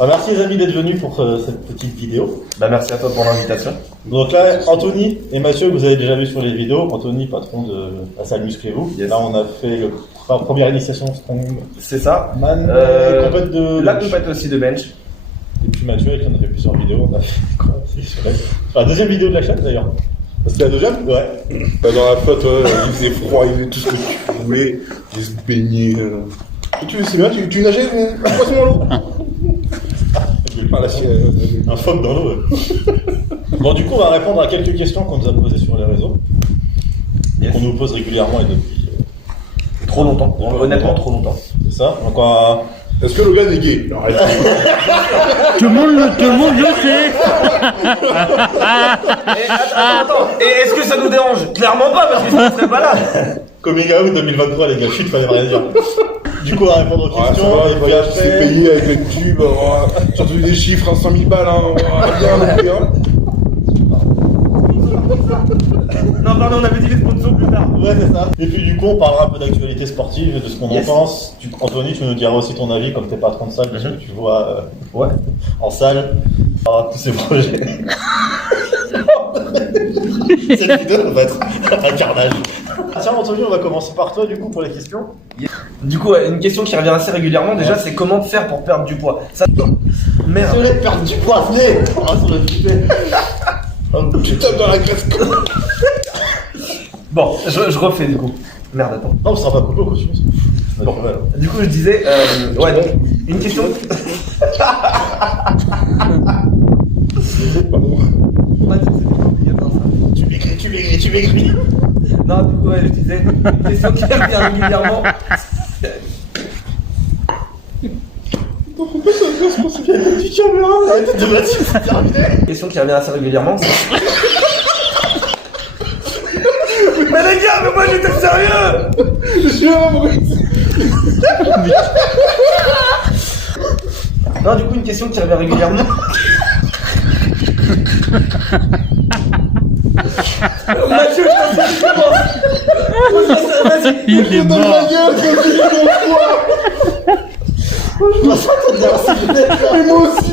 Merci les amis d'être venus pour cette petite vidéo. Merci à toi pour l'invitation. Donc là, Anthony et Mathieu, que vous avez déjà vu sur les vidéos. Anthony, patron de la salle Musclez-vous. Yes. Là, on a fait la première initiation Strongman. C'est ça. Compète de La bench. compète aussi de bench. Et puis Mathieu, avec qui on a fait plusieurs vidéos. On a fait quoi aussi sur la deuxième vidéo de la chaîne d'ailleurs. C'était la deuxième? Ouais. Bah dans la flotte, il faisait froid, il faisait tout ce que tu voulais, il se baignait. C'est bien, tu nageais, un poisson dans l'eau. Ah, Un phoque dans l'eau. Bon, du coup, on va répondre à quelques questions qu'on nous a posées sur les réseaux. Yes. Qu'on nous pose régulièrement et depuis. Trop longtemps. Honnêtement, trop longtemps. C'est ça. Donc, on va... Est-ce que Logan est gay? Non, arrête. Tout le monde le sait. Attends. Et est-ce que ça nous dérange? Clairement pas, parce que ça ne serait pas là. Coming out 2023, les gars. Chut, fallait rien dire. Du coup, on va répondre aux Ouais, ça questions. va, Et il puis va se après... payer avec le tube, surtout des chiffres, 100 000 balles, hein, bien non plus, hein. Non, pardon, on avait dit les sponsors plus tard. Ouais, c'est ça. Et puis, du coup, on parlera un peu d'actualité sportive et de ce qu'on en pense. Anthony, tu nous diras aussi ton avis, comme t'es patron de salle, parce que tu vois Ouais. en salle, tous ces projets. Cette vidéo va être un carnage. Tiens, Anthony, on va commencer par toi, du coup, pour les questions. Du coup, une question qui revient assez régulièrement, déjà, c'est comment faire pour perdre du poids. Ça... Merde. Si vous voulez perdre du poids, venez. Ah, ça va flipper. Tu tapes dans la graisse. Bon, je refais du coup. Merde, attends. Non, on sera pas coupé au costume. Bon, du coup, je disais, ouais, donc, une question. Mathieu, c'est obligatoire ça. Tu maigris. Non, du coup, ouais, je disais, une question qui revient régulièrement. Tu tiens bien. Arrête de Mathieu, c'est terminé. Une question qui revient assez régulièrement, c'est... Mais les gars, mais moi j'étais sérieux. Je suis là, Maurice. Non, du coup, une question qui revient régulièrement. Mathieu, je t'en prie, vas-y. Il est Dans ma mort. gueule, comme tu dis mon poids. Mais moi aussi,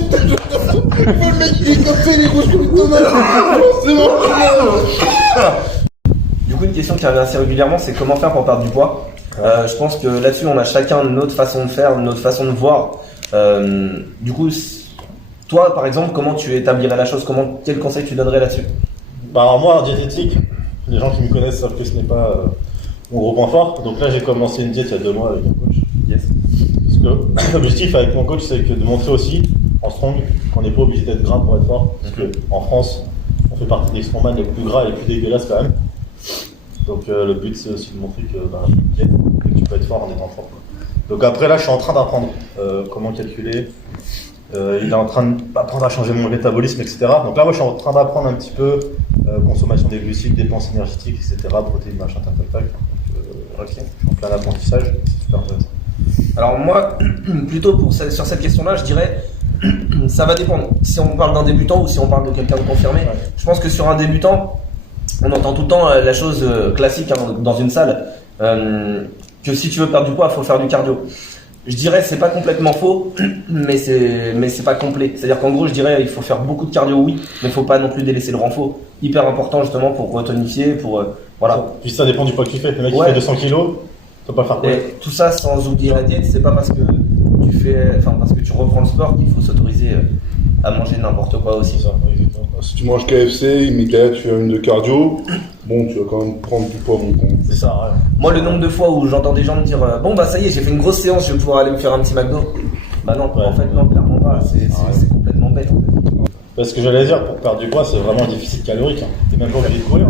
le mec il est comme ça, il est rouge comme une tomate. C'est bon. Du coup, une question qui revient assez régulièrement, c'est comment faire pour perdre du poids. Je pense que là-dessus, on a chacun notre façon de faire, notre façon de voir. Du coup, toi, par exemple, comment tu établirais la chose? Quel conseil tu donnerais là-dessus? Bah, alors moi, en diététique, les gens qui me connaissent savent que ce n'est pas mon gros point fort. Donc là, j'ai commencé une diète il y a 2 mois avec un coach. Yes. Parce que l'objectif avec mon coach, c'est que de montrer aussi, en strong, qu'on n'est pas obligé d'être gras pour être fort. Parce qu'en France, on fait partie des strongman les plus gras et les plus dégueulasses quand même. Donc le but, c'est aussi de montrer que, que tu peux être fort en étant fort. Donc après, là, je suis en train d'apprendre comment calculer. Il est en train d'apprendre à changer mon métabolisme, etc. Donc là, moi, je suis en train d'apprendre un petit peu consommation des glucides, dépenses énergétiques, etc. Protéines, machin, tac. Ok, je suis en plein apprentissage, c'est super intéressant. Alors moi, plutôt sur cette question-là, je dirais, ça va dépendre. Si on parle d'un débutant ou si on parle de quelqu'un de confirmé, je pense que sur un débutant, on entend tout le temps la chose classique dans une salle, que si tu veux perdre du poids, il faut faire du cardio. Je dirais c'est pas complètement faux, mais c'est pas complet. C'est-à-dire qu'en gros, je dirais il faut faire beaucoup de cardio, oui, mais il faut pas non plus délaisser le renfort. Hyper important justement pour retonifier, pour voilà. Puis ça dépend du poids que tu fais. Le mec qui Ouais. fait 200 kilos, tu peux pas le faire quoi. Et tout ça sans oublier la diète, c'est pas parce que parce que tu reprends le sport qu'il faut s'autoriser à manger n'importe quoi aussi. C'est ça, exactement. Si tu manges KFC, mais que là tu fais une de cardio, bon, tu vas quand même prendre du poids, mon con. C'est ça, ouais. Moi, le nombre de fois où j'entends des gens me dire bon bah ça y est, j'ai fait une grosse séance, je vais pouvoir aller me faire un petit McDo. Bah non, en fait non, clairement pas. C'est complètement bête en fait. Parce que j'allais dire, pour perdre du poids, c'est vraiment un déficit calorique. T'es même pas obligé de courir.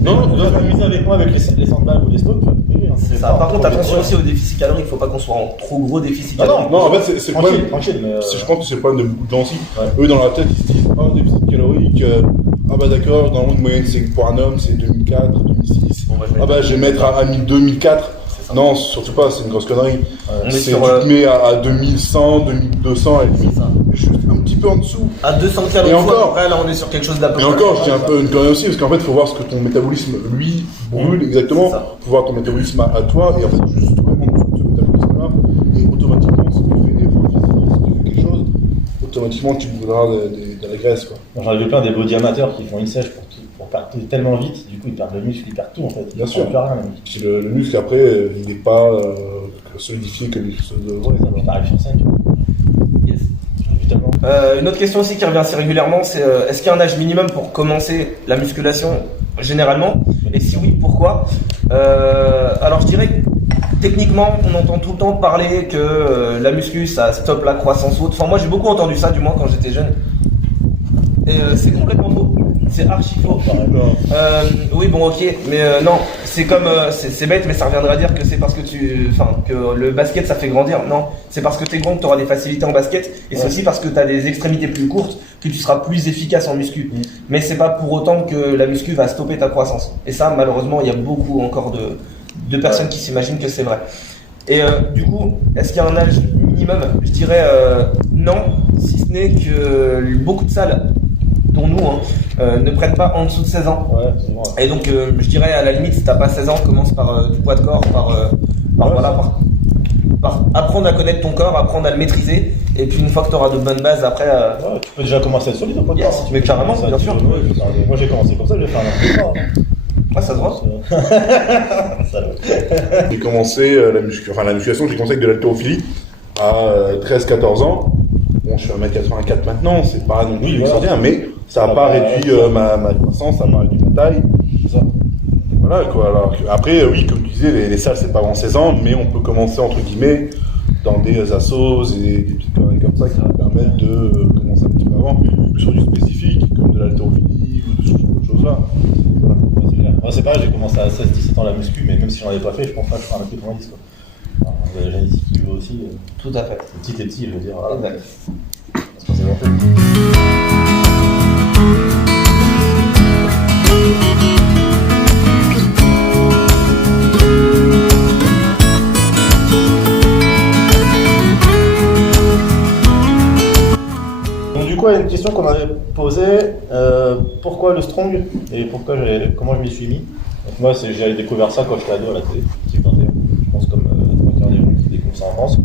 Non, tu dois t'amuser avec moi avec les sandbags ou les stocks, tu vas te payer, hein. C'est ça. Par contre, attention aussi au déficit calorique, faut pas qu'on soit en trop gros déficit calorique. Non, en fait, c'est le problème. Tranquille, mais. Je pense que c'est le problème de beaucoup de gens aussi. Ouais. Eux, dans la tête, ils se disent déficit calorique. Ah bah d'accord, dans le monde moyenne, c'est pour un homme, c'est 2004, 2006. Bon, Ah bah je vais mettre à 2004. Non, surtout pas, c'est une grosse connerie. On est C'est sur, tu te mets à 2100, 2200 et limite, ça. juste un petit peu en dessous. À 200 calories Et encore. après, là on est sur quelque chose d'un peu. Et encore, je dis un peu une connerie aussi, parce qu'en fait, il faut voir ce que ton métabolisme, lui, brûle exactement. C'est ça. Il faut voir ton métabolisme à toi, et en fait, juste vraiment en dessous de ce métabolisme-là, et automatiquement, si tu fais des efforts physiques, si tu fais quelque chose, automatiquement tu voudras de la graisse, quoi. Moi, j'en ai vu plein des body amateurs qui font une sèche pour perdre tellement vite, du coup ils perdent le muscle, ils perdent tout en fait. Bien sûr. Plus rien, même. Puis le muscle après, il n'est pas solidifié comme les choses de Ouais, ça t'arrive sur scène, tu vois. Yes. J'en ai vu tellement. Une autre question aussi qui revient assez régulièrement, c'est est-ce qu'il y a un âge minimum pour commencer la musculation généralement? Et si oui, pourquoi? Alors je dirais que techniquement, on entend tout le temps parler que la muscu ça stoppe la croissance haute. Enfin moi j'ai beaucoup entendu ça du moins quand j'étais jeune. Et c'est complètement faux. C'est archi faux. Oui bon ok, mais non, c'est comme c'est bête, mais ça reviendra à dire que c'est parce que que le basket ça fait grandir. Non, c'est parce que t'es grand que t'auras des facilités en basket, et c'est aussi parce que t'as des extrémités plus courtes que tu seras plus efficace en muscu. Mais c'est pas pour autant que la muscu va stopper ta croissance. Et ça malheureusement il y a beaucoup encore de personnes qui s'imaginent que c'est vrai. Et du coup, est-ce qu'il y a un âge minimum? Je dirais non, si ce n'est que beaucoup de salles, dont nous, ne prennent pas en dessous de 16 ans. Ouais, c'est bon. Et donc, je dirais à la limite, si t'as pas 16 ans, commence par du poids de corps, par apprendre à connaître ton corps, apprendre à le maîtriser. Et puis une fois que tu auras de bonnes bases, après. Ouais, tu peux déjà commencer à être solide au poids de Yes, corps, hein. mais carrément, Ça, bien tu sûr. peux- ouais, moi j'ai commencé comme ça, j'ai fait un peu de Ah, ça se voit. J'ai commencé la musculation, j'ai commencé avec de l'haltérophilie à 13-14 ans. Bon, je suis 1m84 maintenant, c'est pas non plus Oui, extraordinaire, voilà. mais ça n'a pas réduit ma croissance, ça n'a pas réduit ma taille. C'est ça. Voilà quoi. Alors après, oui, comme tu disais, les salles c'est pas avant 16 ans, mais on peut commencer entre guillemets dans des assos et des petites conneries comme ça qui nous permettent de commencer un petit peu avant, plus sur du spécifique, comme de l'haltérophilie ou de ce genre de choses-là. Voilà. Ouais, c'est clair. Moi, c'est pareil, j'ai commencé à 16-17 ans la muscu, mais même si j'en ai pas fait, je pense pas que je ferai 1m90 quoi. Enfin, la génétique qui joue aussi. Tout à fait. Petit et petit, je veux dire. Exact. C'est pas bon. Donc du coup, il y a une question qu'on avait posée, pourquoi le strong et comment je m'y suis mis. Donc moi, j'ai découvert ça quand j'étais ado à la télé, type 21, je pense comme trois quarts des gens qui découvrent ça en France.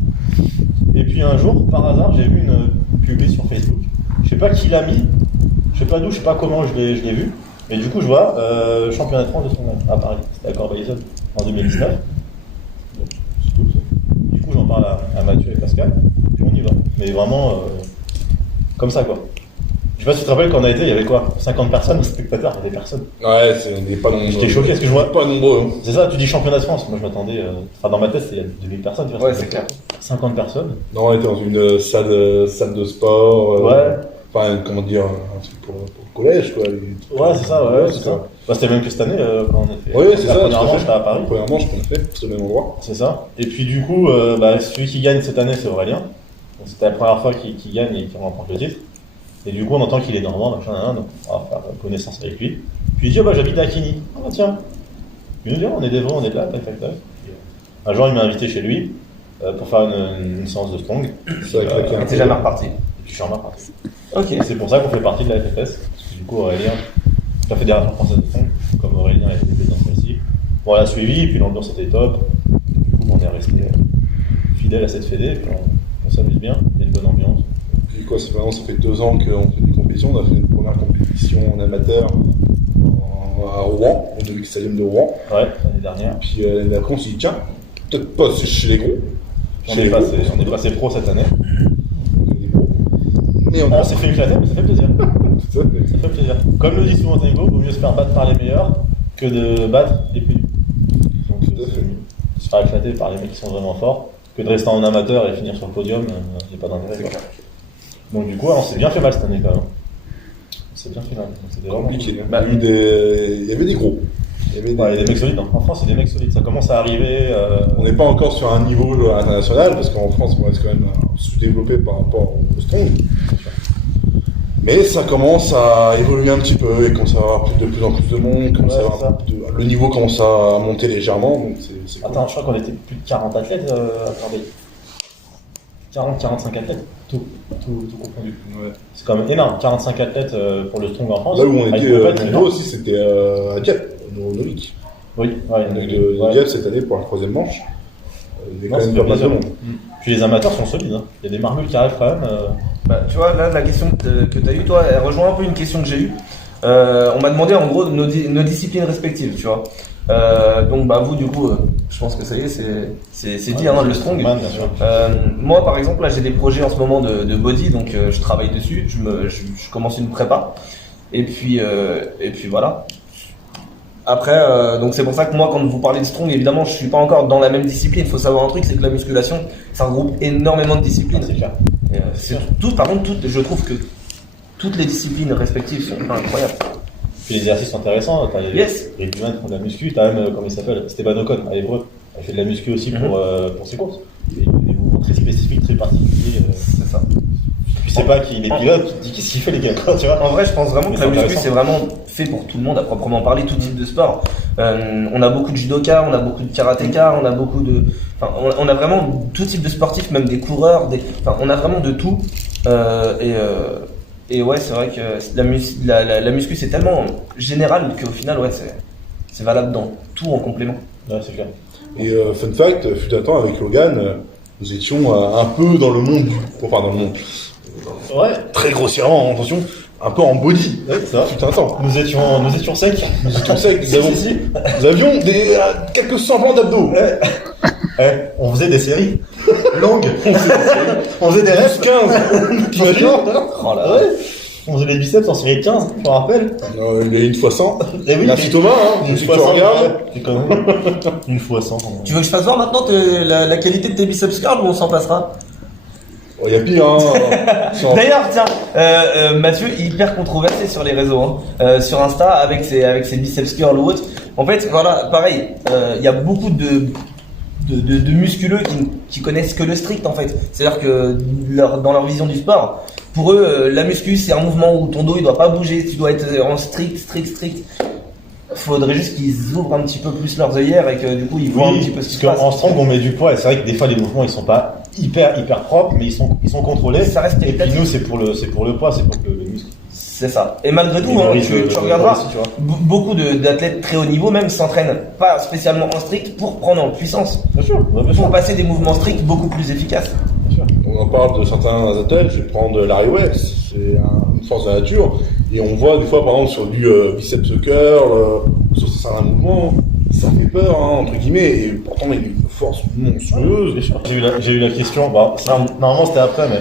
Et puis un jour, par hasard, j'ai vu une pub sur Facebook. Je sais pas qui l'a mis, je sais pas d'où, je sais pas comment je l'ai vu. Mais du coup, je vois championnat de France de strong à Paris, c'était à Corbeil-Essonnes en 2019. Donc, c'est tout ça. Du coup, j'en parle à Mathieu et Pascal, puis on y va. Mais vraiment, comme ça quoi. Je sais pas si tu te rappelles quand on a été, il y avait quoi 50 personnes, spectateurs, il y avait personne. Ouais, on n'est pas nombreux. J'étais choqué parce que je vois. Pas nombreux. Hein. C'est ça, tu dis championnat de France. Moi je m'attendais. Enfin, dans ma tête, il y a 2000 personnes. Tu vois, Ouais, c'est clair. 50 personnes. Non, on était dans une salle de sport. Ouais. Enfin, comment dire, un truc pour le collège, quoi. Ouais, c'est ça, ouais, c'est ça. Bah, c'était même que cette année quand on était. Oui, c'est la ça. première manche, j'étais à Paris. La première manche qu'on a fait, c'est le même endroit. C'est ça. Et puis du coup, celui qui gagne cette année, c'est Aurélien. Donc, c'était la première fois qu'il gagne et qu'il remporte le titre. Et du coup, on entend qu'il est normand, machin, donc on va faire connaissance avec lui. Puis il dit, j'habite à Quigny. Ah, tiens. Il nous dit, on est des vents, on est de là, tac, tac, tac. Un jour, il m'a invité chez lui pour faire une séance de strong. Ça a claqué un Et peu. t'es jamais reparti. Et puis je suis en reparti. Ok. Et c'est pour ça qu'on fait partie de la FFS. Parce que du coup, Aurélien, la Fédération Française de Strong, comme Aurélien a été dans ce cas-ci. Bon, on l'a suivi, et puis l'ambiance était top. Du coup, on est resté fidèle à cette fédé, et puis on s'amuse bien, il y a une bonne ambiance. Puis quoi, ça fait 2 ans qu'on fait des compétitions. On a fait une première compétition en amateur à Rouen, au 2016e de Rouen. Ouais, l'année dernière. Puis l'année d'après, on s'est dit, tiens, peut-être pas chez les gros. On est passé pro cette année. Mais On s'est fait éclater, mais ça fait plaisir. Tout à fait. Ça fait plaisir. Comme le dit souvent Tango, vaut mieux se faire battre par les meilleurs que de battre les plus nuls. Donc Tout à fait. c'est mieux. Se faire éclater par les mecs qui sont vraiment forts que de rester en amateur et finir sur le podium, il n'y a pas d'intérêt. quoi. Donc du coup, on s'est bien fait mal cette année quand même. On s'est bien fait mal. Donc, c'était vraiment Compliqué. cool. Il y avait des gros. Il y avait Ouais, il y a des mecs solides. En France, il y a des mecs solides. Ça commence à arriver. On n'est pas encore sur un niveau international, parce qu'en France, on reste quand même sous-développé par rapport au strong. Mais ça commence à évoluer un petit peu, et commence à avoir de plus en plus de monde, commence Ouais, à avoir c'est ça. le niveau commence à monter légèrement, donc c'est cool. Attends, je crois qu'on était plus de 40 athlètes à Corbeil. 40-45 athlètes, tout confondu. Ouais. C'est quand même énorme, 45 athlètes pour le strong en France. Là où on Avec était le au compète, c'est niveau énorme. aussi, c'était à Dieppe, au Novic. Oui, ouais, On a eu ouais. de Dieppe cette année pour la 3e manche. Il y avait Non, quand ça même fait pas mal de plaisir. monde. Puis les amateurs sont solides, hein. Il y a des marmules qui arrivent quand même. Bah, tu vois, là, la question que tu as eue, toi, elle rejoint un peu une question que j'ai eue. On m'a demandé en gros nos disciplines respectives, tu vois. Donc, bah, vous, du coup, je pense que ça y est, c'est dit, le strong. Man, bien sûr. Moi, par exemple, là, j'ai des projets en ce moment de body, donc je travaille dessus. Je commence une prépa. Et puis voilà. Après, donc c'est pour ça que moi, quand vous parlez de strong, évidemment, je suis pas encore dans la même discipline. Il faut savoir un truc, c'est que la musculation, ça regroupe énormément de disciplines. C'est clair. Par contre, je trouve que toutes les disciplines respectives sont incroyables. Puis les exercices sont intéressants. T'as les Yes. humains qui font de la muscu. T'as même, comment il s'appelle, Esteban Ocon à l'Hébreu. Il fait de la muscu aussi pour ses courses. Des mouvements très spécifiques, très particuliers. C'est ça. Tu sais pas qu'il est pilote, tu te dis qu'est-ce qu'il fait les gars, quoi, tu vois. En vrai, je pense vraiment Mais que la c'est muscu, intéressant. c'est vraiment fait pour tout le monde, à proprement parler, tout type de sport. On a beaucoup de judokas, on a beaucoup de karatékas, on a beaucoup de... Enfin, on a vraiment tout type de sportifs, même des coureurs, on a vraiment de tout. Et ouais, c'est vrai que la muscu, c'est tellement général qu'au final, ouais, c'est valable dans tout en complément. Ouais, c'est clair. Et fun fact, fut un temps avec Logan, nous étions un peu dans le monde enfin dans le monde. Ouais, Très grossièrement, attention, un peu en body. ouais, c'est ça. Fut un temps. Nous étions secs. Nous étions secs, Si, si. nous avions quelques semblants d'abdos. Ouais. Ouais, on faisait des séries longues. On faisait des reps. 15. T'imagines? Oh là. Ouais. On faisait des biceps en série de 15, je me rappelle. Il y a une fois 100. Et oui, Merci Thomas, je une sais que fois tu 100. regardes. C'est quand même une fois 100. Tu veux que je fasse voir maintenant la qualité de tes biceps curls ou on s'en passera? Oh, il y a pire, hein. D'ailleurs, tiens, Mathieu, hyper controversé sur les réseaux, sur Insta, avec ses biceps curls ou autres. En fait, voilà, pareil, il y a beaucoup de musculeux qui connaissent que le strict, en fait. C'est-à-dire que dans leur vision du sport, pour eux, la muscu, c'est un mouvement où ton dos, il doit pas bouger, tu dois être en strict. Faudrait juste qu'ils ouvrent un petit peu plus leurs œillères et que du coup, ils voient un petit peu ce qui se parce passe. qu'en strong, on met du poids et c'est vrai que des fois, les mouvements, ils sont pas hyper propres, mais ils sont contrôlés. Ça reste Et puis qualitatif. nous, c'est pour le poids, c'est pour que le muscle. C'est ça. Et malgré tout, Mémorise tu le regarderas, aussi, tu vois. beaucoup d'athlètes très haut niveau même s'entraînent pas spécialement en strict pour prendre en puissance. Bien sûr, bien Pour sûr. passer des mouvements stricts beaucoup plus efficaces. On en parle de certains athlètes, je vais prendre Larry West, c'est une force de la nature, et on voit des fois par exemple sur du biceps curl, sur certains mouvements, ça fait peur, hein, entre guillemets, et pourtant il a une force monstrueuse. Bien sûr. J'ai eu la question, normalement c'était après, mais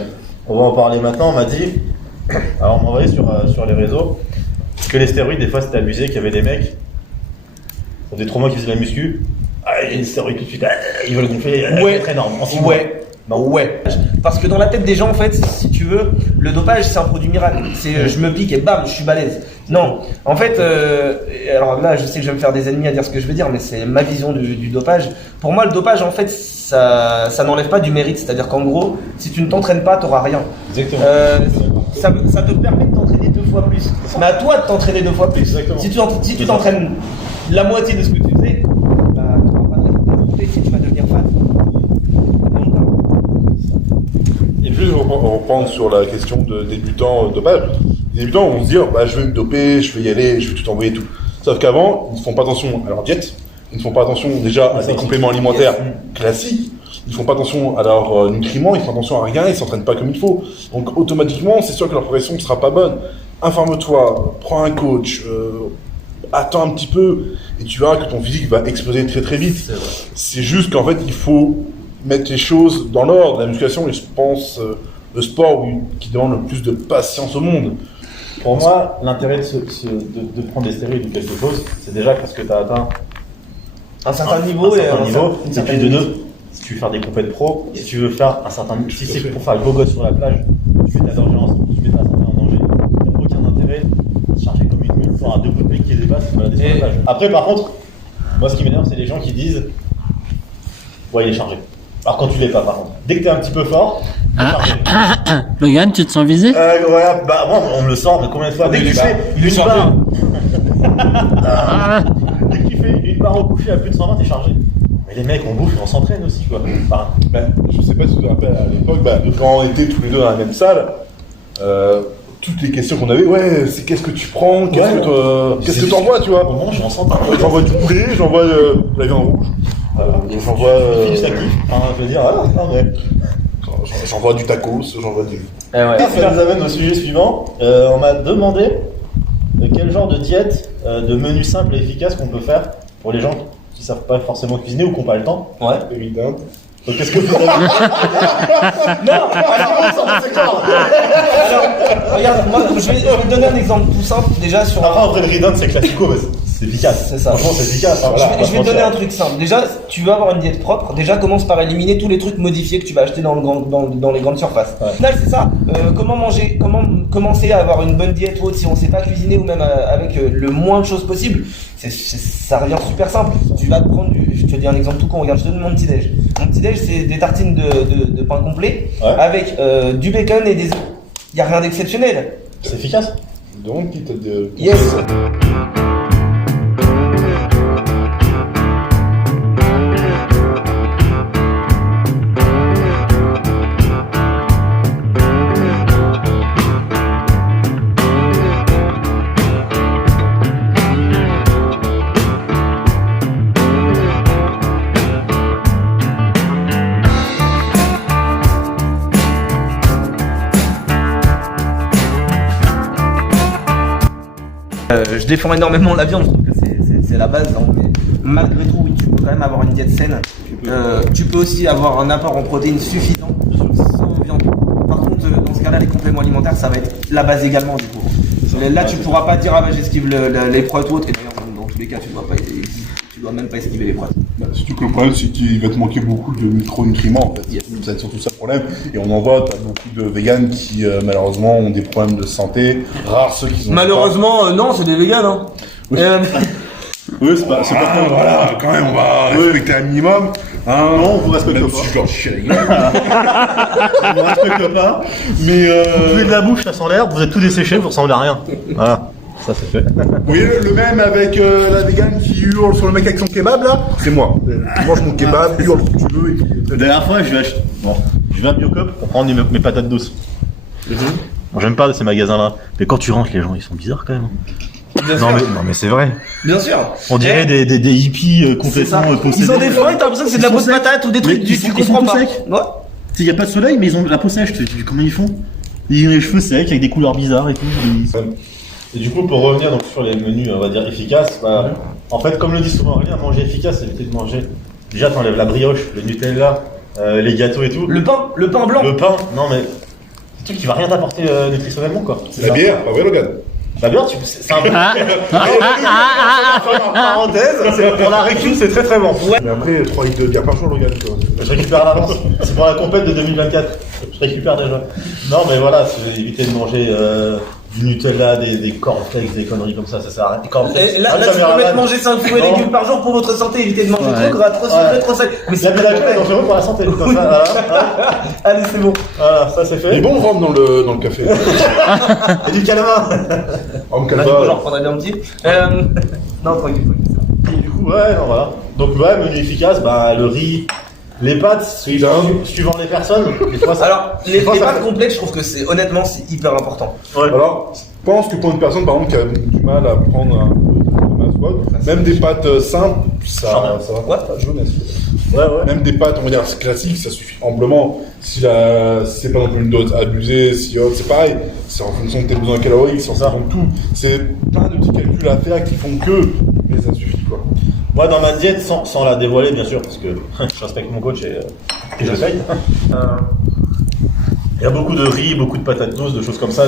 on va en parler maintenant. On m'a dit, alors on m'a envoyé sur les réseaux, que les stéroïdes, des fois c'était abusé, qu'il y avait des mecs, ça faisait 3 mois qu'ils faisaient de la muscu, il y a des stéroïdes tout de suite, ils veulent gonfler, Ouais. c'est très énorme. En 6 mois. Ouais. Parce que dans la tête des gens, en fait, si tu veux, le dopage, c'est un produit miracle. C'est je me pique et bam, je suis balèze. Non. En fait, alors là, je sais que je vais me faire des ennemis à dire ce que je veux dire, mais c'est ma vision du dopage. Pour moi, le dopage, en fait, ça n'enlève pas du mérite. C'est-à-dire qu'en gros, si tu ne t'entraînes pas, t'auras rien. Exactement. Ça te permet de t'entraîner 2 fois plus. Mais à toi de t'entraîner 2 fois plus. Exactement. Si tu t'entraînes la moitié de ce que tu faisais, bah, tu n'auras pas de résultat escompté si tu vas devenir fan. Et puis on va reprendre sur la question de débutants dopage. Les débutants vont se dire, bah, je vais me doper, je vais y aller, je vais tout envoyer tout. Sauf qu'avant, ils ne font pas attention à leur diète, ils ne font pas attention déjà à des compléments alimentaires classiques, ils ne font pas attention à leurs nutriments, ils font attention à rien, ils ne s'entraînent pas comme il faut. Donc automatiquement, c'est sûr que leur progression ne sera pas bonne. Informe-toi, prends un coach, attends un petit peu, et tu verras que ton physique va exploser très très vite. C'est juste qu'en fait, il faut mettre les choses dans l'ordre. La musculation est, je pense, le sport qui demande le plus de patience au monde. Pour moi, l'intérêt de prendre des stéroïdes ou quelque chose, c'est déjà parce que tu as atteint Un certain niveau un certain niveau, une et certaine puis de limite. deux, si tu veux faire des compètes pro, si tu veux faire un certain, si c'est pour faire le beau gosse sur la plage, tu mets ta endurance, tu mets ta santé en danger, il n'y a aucun intérêt de se charger comme une mule, faire un 2 coups de pied qui les dépasse, et balader sur la Et- plage. Après, par contre, moi ce qui m'énerve, c'est les gens qui disent, ouais, il est chargé. Alors quand tu l'es pas, par contre. Dès que t'es un petit peu fort, t'es chargé. Logan, tu te sens visé? Ouais, bah moi on me le sort, mais combien de fois? Dès que tu fais une barre, dès que tu fais une barre au coucher à plus de 120, t'es chargé. Mais les mecs, on bouffe et on s'entraîne aussi, quoi. Enfin, Je sais pas si tu te rappelles à l'époque, quand on était tous les deux dans la même salle, toutes les questions qu'on avait, ouais, c'est qu'est-ce que tu prends, qu'est-ce que t'envoies, tu vois. au moment, je suis en santé. J'envoie du poulet, j'envoie de la viande rouge, j'envoie. Philippe Saki. Enfin, je veux dire, non, mais. J'en vois du tacos, j'en vois du. Ça nous amène au sujet suivant. On m'a demandé quel genre de diète, de menu simple et efficace qu'on peut faire pour les gens qui savent pas forcément cuisiner ou qui n'ont pas le temps. Ouais. Évidemment. Donc qu'est-ce que vous avez Non, alors, regarde, moi, je vais te donner un exemple tout simple, déjà sur Après, en vrai, le redone, c'est classico, mais c'est efficace. C'est ça. Franchement, c'est efficace. Hein. Je vais te donner un truc simple. Déjà, tu veux avoir une diète propre, déjà commence par éliminer tous les trucs modifiés que tu vas acheter dans les grandes surfaces. Ouais. Au final, c'est ça. Comment manger, comment commencer à avoir une bonne diète ou autre si on sait pas cuisiner ou même avec le moins de choses possible. Ça revient super simple. Tu vas te prendre je te dis un exemple tout con. Regarde, je te donne mon petit déj. Mon petit déj, c'est des tartines de pain complet avec du bacon et des œufs. Y a rien d'exceptionnel. C'est efficace. Donc, il t'a de. Yes. Je défends énormément la viande, je trouve que c'est la base, hein, mais malgré tout, oui, tu peux quand même avoir une diète saine. Tu peux aussi avoir un apport en protéines suffisant sans viande. Par contre, dans ce cas-là, les compléments alimentaires, ça va être la base également du coup. Là, tu pourras pas dire ah bah j'esquive les protes ou autre, et d'ailleurs dans tous les cas, tu dois même pas esquiver les protes. Surtout que le problème, c'est qu'il va te manquer beaucoup de micronutriments en fait. Yes. C'est surtout ça le problème. Et on en voit, t'as beaucoup de véganes qui malheureusement ont des problèmes de santé. Rares ceux qui ont. Malheureusement, non, c'est des véganes. Hein. Oui. Oui, c'est pas voilà, quand même, on va respecter un minimum. Hein, Non, on vous respecte même pas. si je leur chie à la gueule. On vous respecte pas. Mais Vous buvez de la bouffe, ça sent l'air, vous êtes tout desséché, vous ressemblez à rien. Voilà, ça c'est fait. vous voyez le même avec la végane qui hurle sur le mec avec son kebab là? C'est moi. Je mange mon kebab, hurle ce que tu veux. Et puis, La dernière fois, je vais à Biocop pour prendre mes patates douces. Bon, j'aime pas ces magasins-là. Mais quand tu rentres, les gens, ils sont bizarres quand même. Bien Non sûr. mais c'est vrai. Bien sûr. On dirait des hippies complètement possédés. Ils ont des fringues, t'as l'impression que c'est de la grosse patate ou des trucs, Mais tu ils sont comprends tout pas. secs. Ouais. Il y a pas de soleil, mais ils ont la peau sèche. Comment ils font? Ils ont les cheveux secs avec des couleurs bizarres et tout. Et du coup, pour revenir donc sur les menus, on va dire efficaces, en fait, comme le dit souvent Aurélien, manger efficace, c'est éviter de manger. Déjà, t'enlèves la brioche, le Nutella, les gâteaux et tout. Le pain blanc. Le pain, non mais c'est un truc qui va rien t'apporter nutritionnellement quoi. C'est la bière, pas vrai Logan? La bière, c'est un peu. Parenthèse, pour la récup, c'est très très bon. Mais après, 3 litres de bière par jour, Logan. Quoi. Je récupère à l'avance. C'est pour la compète de 2024. Je récupère déjà. Non, mais voilà, c'est éviter de manger du Nutella, des cornflakes, des conneries comme ça sert à rien. Des cornflakes. Là, tu peux mettre manger 5 fruits et légumes par jour pour votre santé, éviter de manger trop gras, trop sucré, trop sec. Mais La c'est pédagogie est dangereuse pour la santé. Comme ça, voilà. Allez, c'est bon. Voilà, ça c'est fait. Il est bon le rhum dans le café. Et du calma. Rhum Là, calva. j'en reprendrai bien un petit. Non, tranquille. Et du coup, ouais, non, voilà. Donc, ouais, menu efficace, bah, le riz, les pâtes, suivant les personnes. Des fois, ça... Alors, les fois, ça pâtes fait- complètes, je trouve que c'est honnêtement, c'est hyper important. Ouais. Alors, je pense que pour une personne par exemple qui a du mal à prendre un peu de masse wod, même des pâtes simples, ça va. Ouais. Jaune, Ouais. même des pâtes, on va dire classiques, ça suffit amplement. Si c'est pas non plus une dose abusée, si c'est pareil, c'est en fonction de tes besoins caloriques, c'est en fonction de tout. C'est plein de petits calculs à faire qui font que, mais ça suffit quoi. Moi, dans ma diète, sans la dévoiler, bien sûr, parce que je respecte mon coach et je paye. Il y a beaucoup de riz, beaucoup de patates douces, de choses comme ça,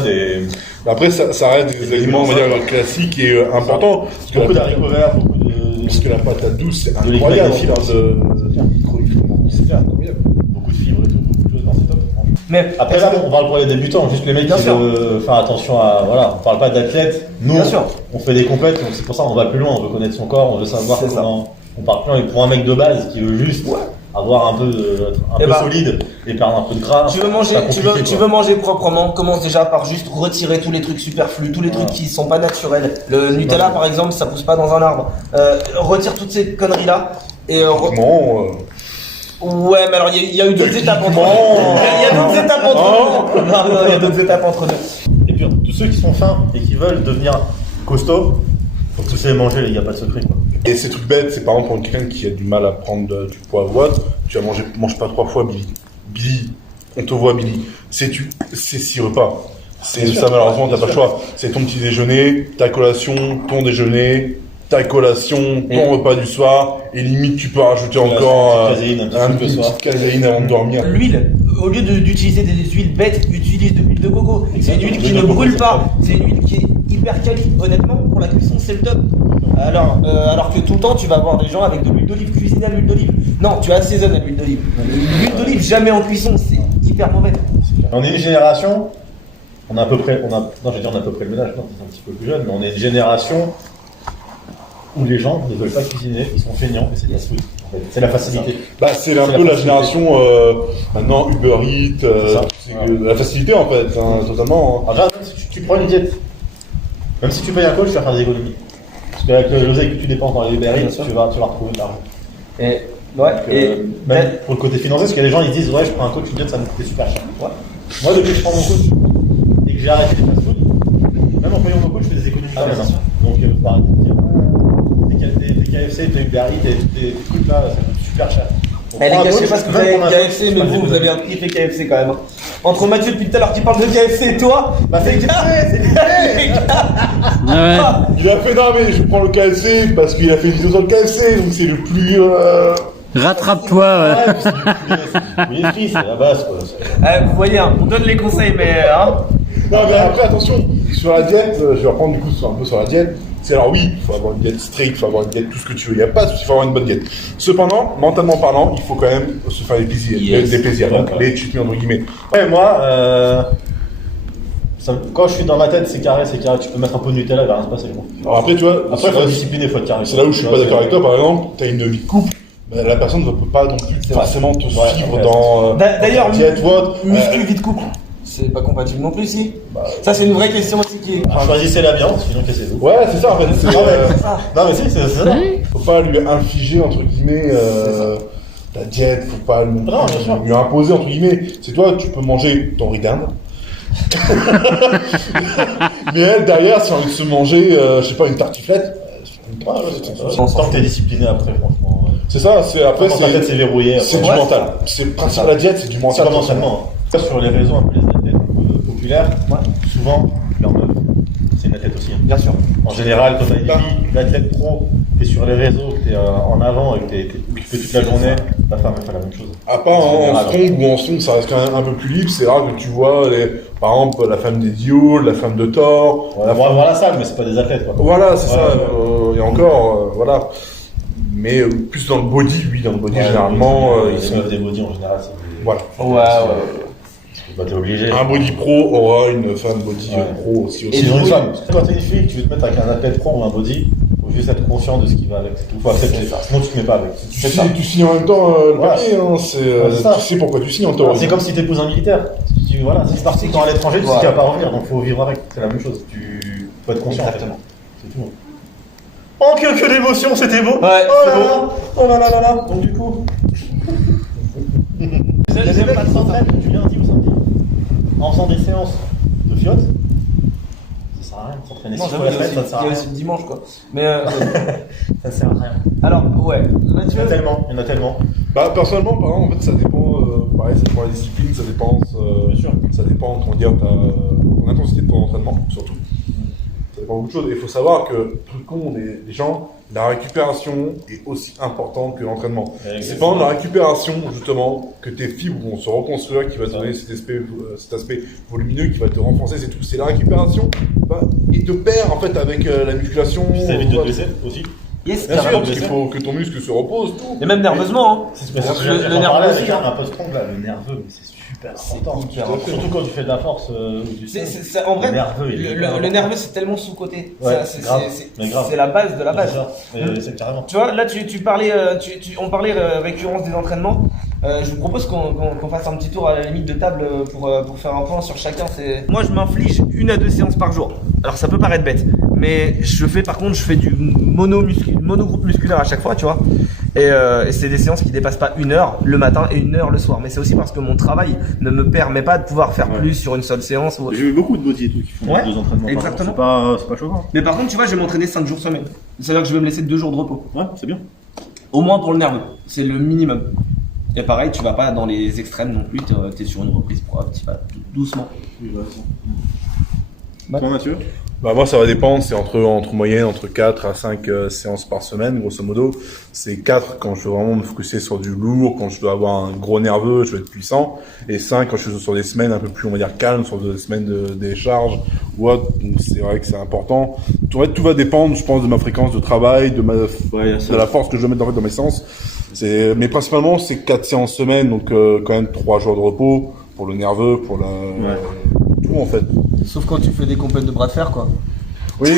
Après, ça reste des aliments, on va dire, classiques et importants. beaucoup d'haricots verts, beaucoup de Parce que la patate douce, c'est de incroyable. légumes En termes de micronutriments. C'est incroyable. beaucoup de fibres et tout, beaucoup de choses, non, c'est top. franchement. Mais Après, là, on parle pour les débutants, juste les mecs Bien qui sûr. veulent faire attention à. Voilà, on parle pas d'athlètes. Nous, Bien sûr. on fait des compètes, donc c'est pour ça qu'on va plus loin, on veut connaître son corps, on veut savoir C'est ça. comment. On parle plus loin, et pour un mec de base qui veut juste avoir un peu, Eh bah, solide et perdre un peu de gras. tu veux manger, c'est pas compliqué, tu quoi. veux manger proprement, commence déjà par juste retirer tous les trucs superflus, tous les trucs qui sont pas naturels. Le Nutella par exemple, ça pousse pas dans un arbre. Retire toutes ces conneries là et Bon, ouais, mais alors il y a eu d'autres étapes entre Non. deux. Il y a d'autres étapes entre deux. Non, il y a d'autres étapes entre deux. Et puis, tous ceux qui sont fins et qui veulent devenir costauds, faut tous les manger, il n'y a pas de secret, quoi. et c'est tout bête, c'est par exemple pour quelqu'un qui a du mal à prendre du poids ou autre, tu vas mange pas 3 fois Billy. Billy, on te voit Billy. C'est 6 repas. C'est Bien ça, sûr. malheureusement, t'as Bien pas le sûr. choix. C'est ton petit déjeuner, ta collation, ton déjeuner, ta collation, ton repas du soir, et limite, tu peux rajouter encore une petite caséine, un petit une truc le soir. petite caséine avant de dormir. L'huile, au lieu d'utiliser des huiles bêtes, utilise de l'huile de coco. C'est une huile qui ne brûle pas. C'est une huile qui est hyper quali. Honnêtement, pour la cuisson, c'est le top. Alors que tout le temps, tu vas voir des gens avec de l'huile d'olive, cuisiner à l'huile d'olive. Non, tu assaisonnes à l'huile d'olive. L'huile d'olive, jamais en cuisson, c'est hyper mauvais. On est une génération, on a à peu près, non, je veux dire, on a à peu près le même âge, non, c'est un petit peu plus jeune, mais on est une génération où les gens ne veulent pas cuisiner, ils sont feignants, et c'est de la food, en fait. C'est la facilité. Bah, c'est un C'est peu la la facilité. génération, maintenant, Uber Eats, C'est ça. la facilité, en fait, totalement. Alors, même si tu prends une diète, même si tu payes un coach, tu vas faire des économies. Parce qu'avec l'oseille que tu dépenses dans les Uber Eats, tu vas retrouver de l'argent. Et, ouais, Même pour le côté financier, parce qu'il y a des gens, ils disent, ouais, je prends un coach, une diète, ça me coûtait super cher. Ouais. Moi, depuis que je prends mon coach et que j'ai arrêté les fast-food, même en payant mon coach, je fais des économies quand même. bien sûr. Donc, faut arrêter de dire, tes KFC, tes Uber Eats, tes trucs là, ça coûte super cher. Donc, Eh les prends un gars, je sais coach, pas ce que vous même avez pour un KFC, coach, mais pas vous des avez un économies. kiffé KFC quand même. Entre Mathieu depuis tout à l'heure qui parle de KFC et toi, Bah, c'est les gars, Ah Il a fait, non, mais je prends le KFC parce qu'il a fait une vidéo sur le KFC, donc c'est le plus, ouais. Rattrape-toi, ouais. Ouais, c'est du poulet frit, c'est la base quoi. vous voyez, hein, on donne les conseils, mais hein. Non, mais après, attention, sur la diète, je vais reprendre du coup un peu sur la diète. C'est alors oui, il faut avoir une diète stricte, il faut avoir une diète, tout ce que tu veux, il n'y a pas de souci, il faut avoir une bonne diète. Cependant, mentalement parlant, il faut quand même se faire des plaisirs, Yes. des plaisirs, donc Ouais. les cheat meals entre guillemets. Ouais, moi, quand je suis dans ma tête, c'est carré, tu peux mettre un peu de Nutella, il va rien se passer. Bon. Alors après, tu vois, Après, il faut être discipliné, il faut être carré. c'est là où je suis pas d'accord avec toi, par exemple, tu as une vie de couple, bah, la personne ne peut pas non plus forcément te suivre ouais, dans D'ailleurs, ta diète ou autre. muscu vie de couple, c'est pas compatible non plus, si. Ça, c'est une vraie question aussi qui est. Choisissez la viande, sinon cassez-vous. Ouais, c'est ça en fait, c'est Non, mais si, c'est ça. faut pas lui infliger entre guillemets la diète, faut pas lui, Non, bien sûr. lui imposer entre guillemets. C'est toi, tu peux manger ton riz d'Inde. Mais elle derrière, si elle a envie de se manger, je sais pas, une tartiflette, Tant que t'es discipliné après, franchement. c'est ça. C'est après Quand ta tête s'est verrouillée. c'est après. du mental. C'est le principe de la diète, c'est du C'est mental. comme l'entraînement. Sur les réseaux, un peu les athlètes un peu populaires, souvent, leur meuf, c'est une athlète aussi. hein. Bien sûr. En général, quand t'as une fille, l'athlète pro, t'es sur les réseaux, t'es en avant et que t'es occupé toute la journée, ta femme elle fait la même chose. À part en général, strong ou en strong, ça reste quand même un peu plus libre. C'est rare que tu vois, par exemple, la femme des Dio, la femme de Thor. On va voir la salle, mais c'est pas des athlètes quoi. Voilà, c'est Ouais, ça. ouais. Et encore, voilà. Mais plus dans le body, oui, dans le body, généralement, ils les sont. meufs des body en général, c'est des. Voilà. Ouais. Bah, t'es obligé. Un body pro aura une femme body Ouais. pro aussi. Et sinon, une femme. Quand t'es une fille, tu veux te mettre avec un athlète pro ou un body, faut juste être conscient de ce qui va avec. C'est tout. Faut accepter. Sinon, tu te mets pas avec. Tu signes en même temps le Ouais. papier, hein, c'est ça. tu sais pourquoi tu signes en Alors, théorie. c'est comme si t'épouses un militaire. Voilà, si c'est parti quand à l'étranger, tu sais Ouais. qu'il va pas revenir, donc faut vivre avec. C'est la même chose. Tu faut être conscient. Exactement. C'est tout. Oh, que d'émotion, c'était beau. Ouais, Oh c'est là beau. là, oh là là là là. Donc du coup, il y a des mecs qui s'entraînent du lundi au samedi en faisant des séances de fiottes. Ça sert à rien de s'entraîner Non, 6 j'avoue, fois il la y a semaine, ça aussi, sert à il y a rien. aussi le dimanche, quoi. Mais Ça sert à rien. alors, ouais, Il y en Mathieu. a tellement, il y en a tellement. Bah, personnellement, par exemple, en fait, ça dépend, pareil, ça dépend de la discipline, ça dépend, Bien sûr. ça dépend, comment dire, ton intensité de ton entraînement, surtout. Ça dépend de beaucoup de choses. Et il faut savoir que, truc con, des gens, la récupération est aussi importante que l'entraînement. C'est pendant la récupération, justement, que tes fibres vont se reconstruire, qui va te donner cet aspect volumineux, qui va te renforcer, c'est tout. C'est la récupération, bah, et te perd, en fait, avec la musculation. Puis ça évite de te blesser aussi. Yes, Bien sûr, carrément. Parce qu'il faut que ton muscle se repose, tout. Et même nerveusement, hein. Mais Le le nerveux nerveux aussi, un peu strong là, le nerveux, mais c'est super important. hyper important. Surtout quand tu fais de la force ou du En vrai, Le nerveux, il est le nerveux, c'est tellement sous-côté. Ouais, Ça, grave. Mais grave. c'est la base de la base. C'est carrément. Tu vois, là, tu parlais, on parlait récurrence des entraînements. Je vous propose qu'on fasse un petit tour à la limite de table pour faire un point sur chacun. Moi, je m'inflige 1 à 2 séances par jour. Alors, ça peut paraître bête, mais je fais du monogroupe musculaire à chaque fois, tu vois. Et c'est des séances qui dépassent pas 1 heure le matin et 1 heure le soir. Mais c'est aussi parce que mon travail ne me permet pas de pouvoir faire plus sur une seule séance. J'ai vu beaucoup de body et tout qui font Ouais, 2 entraînements. exactement. C'est pas choquant. Mais par contre, tu vois, je vais m'entraîner 5 jours semaine. C'est-à-dire que je vais me laisser 2 jours de repos. Ouais, c'est bien. Au moins pour le nerveux. C'est le minimum. Et pareil, tu vas pas dans les extrêmes non plus, t'es sur une reprise propre, tu vas doucement. Toi, Mathieu? Bah moi ça va dépendre, c'est entre moyenne, entre 4 à 5 séances par semaine, grosso modo. C'est 4 quand je veux vraiment me focuser sur du lourd, quand je veux avoir un gros nerveux, je veux être puissant. Et 5 quand je suis sur des semaines un peu plus, on va dire, calmes, sur des semaines de décharge ou autre. Donc c'est vrai que c'est important. Tout va dépendre, je pense, de ma fréquence de travail, de la force que je veux mettre dans mes séances. Mais principalement c'est 4 séances semaine, donc quand même 3 jours de repos pour le nerveux, pour tout en fait. Sauf quand tu fais des compètes de bras de fer, quoi. Oui,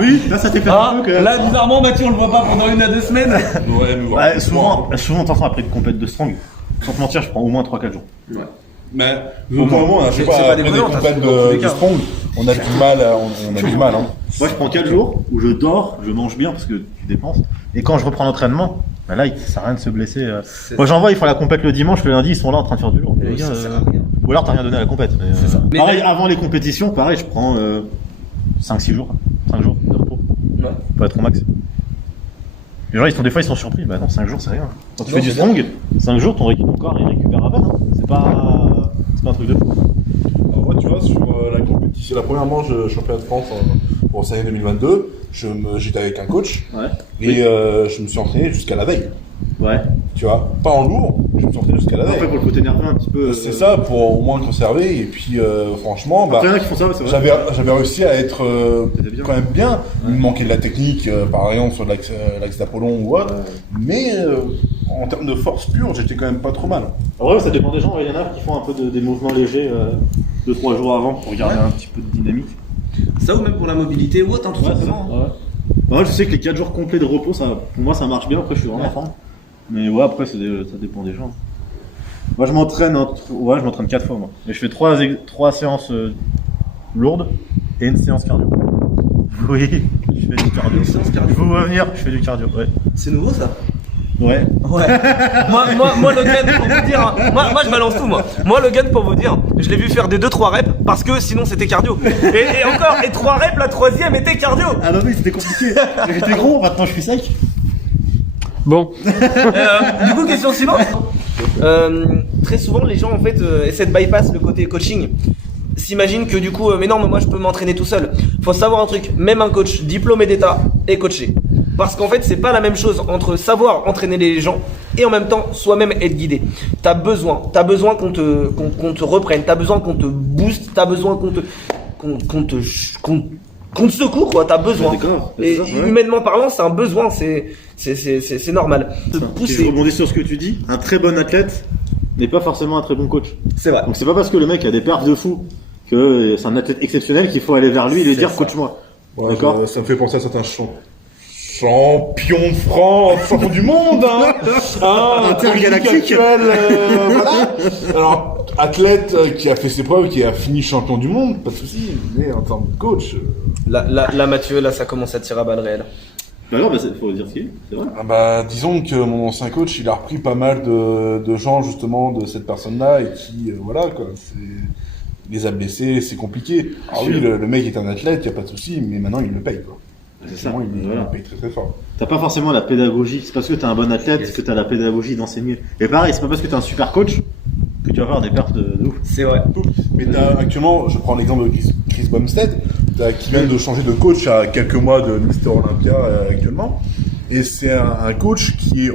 Oui, là ça t'est fait un peu que... Là, bizarrement, Mathieu, on le voit pas pendant 1 à 2 semaines. ouais, mais voilà. Ouais, souvent, on t'entend après une compète de strong. Sans te mentir, je prends au moins 3-4 jours. Ouais. Mais, Au moment, je sais C'est pas, pas après des déconnant, compètes dans tous les de cas. strong, on a du mal, on a du mal, hein. Moi, je prends 4 jours où je dors, je mange bien parce que tu dépenses. Et quand je reprends l'entraînement, bah là, ça sert à rien de se blesser. Moi, j'en vois, ils font la compète le dimanche, le lundi, ils sont là en train de faire du lourd. Les gars, Ça sert à rien. ou alors t'as rien donné à la compète. Mais, C'est ça. Mais pareil, avant les compétitions, pareil, je prends 5-6 jours, 5 jours de repos. Ouais. Pour être au max. Les gens, des fois, ils sont surpris. Bah non, 5 jours, c'est rien. Quand tu Non, fais du c'est strong, 5 jours, ton corps, il récupère à peine. Hein. C'est pas un truc de fou. Alors moi, tu vois, sur la compétition, la première manche de championnat de France pour cette année 2022, j'étais avec un coach Ouais. et je me suis entraîné jusqu'à la veille. Ouais. Tu vois, pas en lourd, je me suis entraîné jusqu'à la veille. Après, pour le côté nerveux, un petit peu. C'est ça, pour au moins conserver. Et puis, franchement, bah, Après, il y en a qui font ça, c'est vrai. j'avais réussi à être T'étais bien. quand même bien. Il me manquait de la technique, par exemple, sur l'axe d'Apollon ou autre. Mais en termes de force pure, j'étais quand même pas trop mal. En vrai, ça dépend des gens. Il y en a qui font un peu des mouvements légers 2-3 jours avant pour garder un petit peu de dynamique. Ça ou même pour la mobilité ou autre, hein, tout simplement. Ouais. Moi, je sais que les 4 jours complets de repos, ça, pour moi, ça marche bien. Après, je suis vraiment en forme. Mais ouais, après, ça dépend des gens. Moi, je m'entraîne 4 fois, moi. Mais je fais 3 séances lourdes et une séance cardio. Oui, je fais du cardio. Une séance cardio. Il faut revenir, je fais du cardio, ouais. C'est nouveau, ça. Ouais. Ouais. moi, le gun, pour vous dire, hein, moi, je balance tout, moi. Moi, le gun, pour vous dire, je l'ai vu faire des 2-3 reps parce que sinon c'était cardio. Et 3 reps, la 3e était cardio. Ah non, mais c'était compliqué. J'étais gros, maintenant je suis sec. Bon, Du coup, question suivante. Très souvent, les gens en fait essaient de bypass le côté coaching. S'imaginent que du coup, mais non, mais moi je peux m'entraîner tout seul. Faut savoir un truc, même un coach diplômé d'État est coaché. Parce qu'en fait, c'est pas la même chose entre savoir entraîner les gens et en même temps soi-même être guidé. T'as besoin qu'on te reprenne, t'as besoin qu'on te booste, t'as besoin qu'on te secoue, quoi. T'as besoin. D'accord, Et c'est ça, ouais. humainement parlant, c'est un besoin, c'est normal. Te Si je pousser, rebondis sur ce que tu dis, un très bon athlète n'est pas forcément un très bon coach. c'est vrai. Donc c'est pas parce que le mec a des perfs de fou que c'est un athlète exceptionnel qu'il faut aller vers lui et lui C'est dire ça. coach-moi. Ouais, D'accord. ça me fait penser à certains champions de France, champions du monde, hein. Intergalactique. Actuel, voilà. Alors, athlète qui a fait ses preuves, qui a fini champion du monde, pas de souci. Mais en tant que coach, Là, Mathieu, là, ça commence à tirer à balles réelles. Bah non, faut dire ce qu'il est, c'est vrai. disons que mon ancien coach, il a repris pas mal de gens justement de cette personne-là et qui, voilà quoi, il les a blessés, c'est compliqué. Alors oui, le mec est un athlète, y a pas de souci, mais maintenant il le paye quoi. C'est ça. Vraiment, il Voilà. le paye très très fort. T'as pas forcément la pédagogie, c'est parce que t'es un bon athlète que t'as la pédagogie d'enseigner. Et pareil, c'est pas parce que t'es un super coach que tu vas avoir des perfs de ouf. C'est vrai. Mais actuellement, je prends l'exemple de Chris Bumstead, qui vient de changer de coach à quelques mois de Mister Olympia actuellement. Et c'est un coach qui est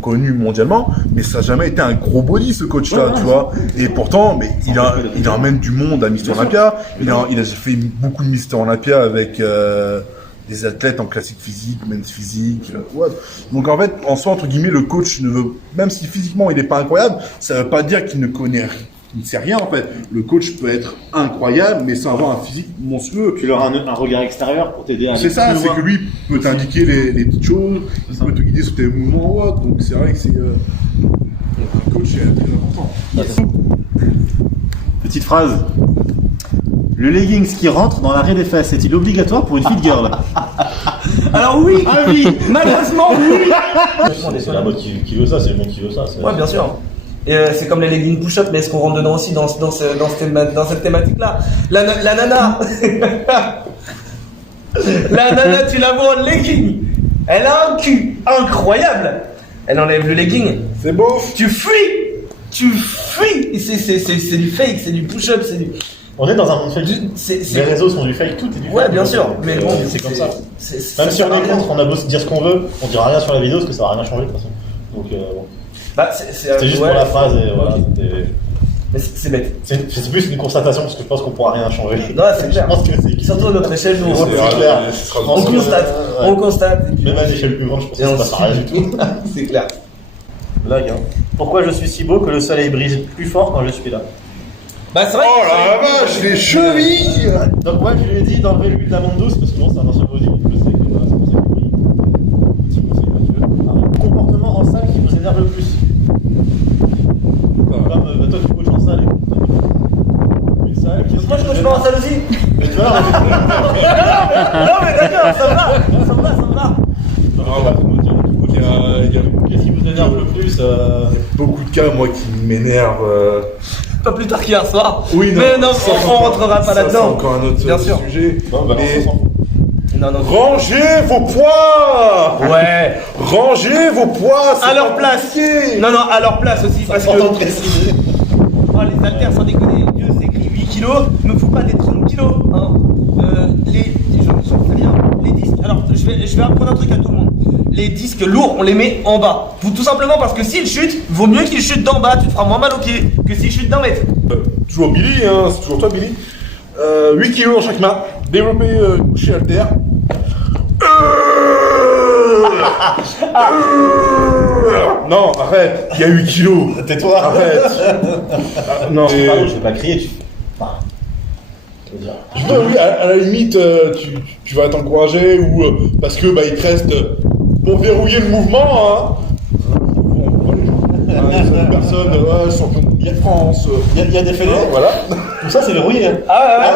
connu mondialement, mais ça n'a jamais été un gros body ce coach-là, tu vois. Et pourtant, mais il emmène du monde à Mister Olympia. Il a fait beaucoup de Mister Olympia avec des athlètes en classique physique, men's physique. Ouais. Donc en fait, en soi, entre guillemets, le coach ne veut, même si physiquement il n'est pas incroyable, ça veut pas dire qu'il ne connaît rien. Il ne sait rien en fait. Le coach peut être incroyable, mais sans avoir un physique monstrueux. Tu leur as un regard extérieur pour t'aider à aller C'est ça, plus c'est loin. que lui peut t'indiquer les petites choses, il peut te guider sur tes mouvements ou autre. Donc c'est vrai que c'est un coach est très important. Petite phrase. Le leggings qui rentre dans l'arrêt des fesses est-il obligatoire pour une fit girl? Alors oui, malheureusement oui. C'est la mode qui veut ça, c'est le monde qui veut ça. Ouais, bien sûr. Et c'est comme les leggings push-up, mais est-ce qu'on rentre dedans aussi dans cette thématique-là? La nana, la nana, tu la vois en legging. Elle a un cul incroyable. Elle enlève le legging. C'est beauf. Tu fuis. Et c'est du fake, c'est du push-up, c'est du. On est dans un monde fake. C'est- Les réseaux sont du fake, tout est du fake. Ouais, bien sûr. Mais bon, c'est comme ça. c'est- Même ça si on sert à est rien. contre, on a beau se dire ce qu'on veut, on dira rien sur la vidéo parce que ça va rien changer de toute façon. Donc, bon. Bah, C'était juste ouais, pour la phrase et voilà. ok. c'était- Mais c'est bête. C'est plus une constatation parce que je pense qu'on pourra rien changer. Non, c'est clair. Je pense que c'est Surtout à notre échelle, nous, C'est on clair. on constate. Ouais. On constate. et puis- Même à l'échelle plus grande, je pense Et que ça on passe rien du tout. C'est clair. Blague, hein. Pourquoi je suis si beau que le soleil brille plus fort quand je suis là? Bah, c'est vrai. Oh la vache, les chevilles. Donc, ouais, je lui ai dit d'enlever l'huile d'amande douce parce que bon, c'est un ancien bodybuilder, je sais que voilà, c'est pour ça qu'il brille. Petit conseil, Mathieu. Un comportement en salle qui vous énerve le plus. Comme bah, toi, tu coaches en salle. Une salle. Moi, je coach pas en salle aussi. Mais tu vois, Non, mais d'accord, ça va. Ça me va. Qu'est-ce qui vous énerve le plus Beaucoup de cas, moi, qui m'énervent. Pas plus tard qu'hier soir. Oui, non. Mais non, ça, c'est on rentrera pas ça, là-dedans. C'est encore un autre Bien sûr. sujet. Non, bah, Mais on s'en fout. Non. rangez vos poids. Ouais. Rangez vos poids. c'est À leur pas place. compliqué. Non, à leur place aussi. Parce que. Important de préciser. Oh, les haltères, sans déconner. Dieu, c'est écrit 8 kilos. Me fous pas des 30 kilos. Hein. J'en sais rien. Les disques. Alors, je vais apprendre un truc à tout le monde. Les disques lourds, on les met en bas. Tout simplement parce que s'ils chutent, vaut mieux qu'ils chutent d'en bas. Tu te feras moins mal au pied que s'ils chutent d'un mètre. Toujours Billy, hein, c'est toujours toi Billy. 8 kilos dans chaque main. Développer coucher halter. Non, arrête. Il y a 8 kilos. Tais-toi. Arrête. Non. Pardon, je vais pas crier. Enfin, je veux dire. Oui, à la limite, tu vas t'encourager ou parce que bah il te reste pour verrouiller le mouvement. Hein. Personne, champion de France. Il y a des fédés. Voilà. Tout ça, c'est verrouillé. Hein. Ah